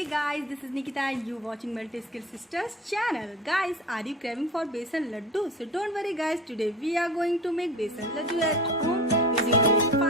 Hey guys, this is Nikita. You watching Multiskilled Sisters channel. Guys, are you craving for besan laddu? So don't worry guys, today we are going to make besan laddu at home using only 5